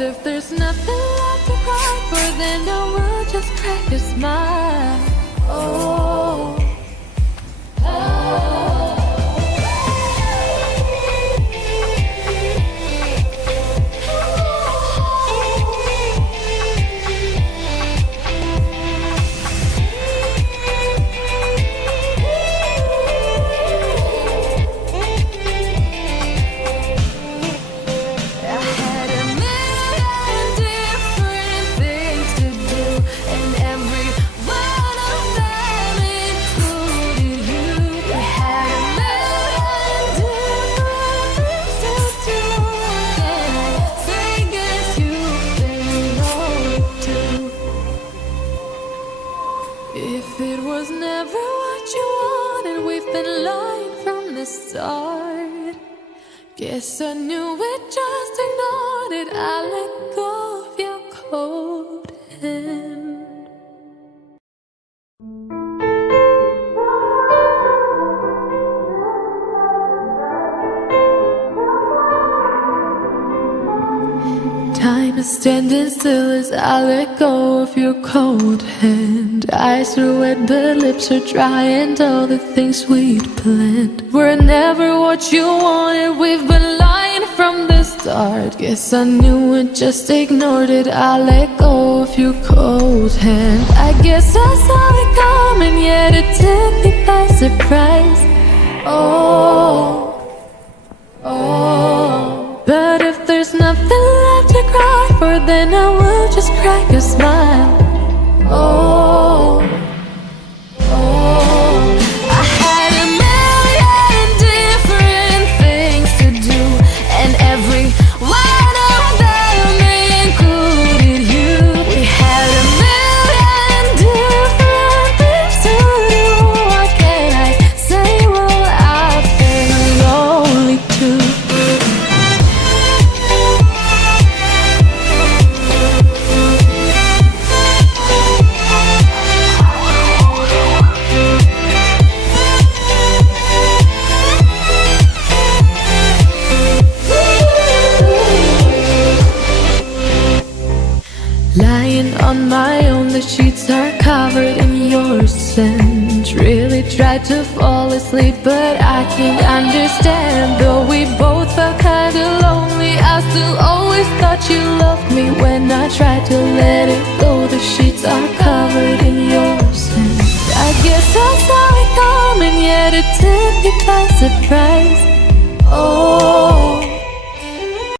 But if there's nothing left to cry for, then I will just crack a smile. Oh, oh. If it was never what you wanted, we've been lying from the start. Guess I knew it, just ignored it. I let go of your cold hand. Time is standing still as I let go of your cold hand. Eyes are wet but lips are dry, and all the things we'd planned were never what you wanted. We've been lying from the start. Guess I knew it, just ignored it. I let go of your cold hand. I guess I saw it coming, yet it took me by surprise. Oh, oh. But if there's nothing left to cry for, then I will just crack a smile. Oh, oh. I had a million different things to do, and every one of them included you. We had a million different things to do. What can I say? Well, I've been lonely too. Lying on my own, the sheets are covered in your scent. Really tried to fall asleep, but I can't understand. Though we both felt kinda lonely, I still always thought you loved me. When I tried to let it go, the sheets are covered in your scent. I guess I saw it coming, yet it took me by surprise. Oh,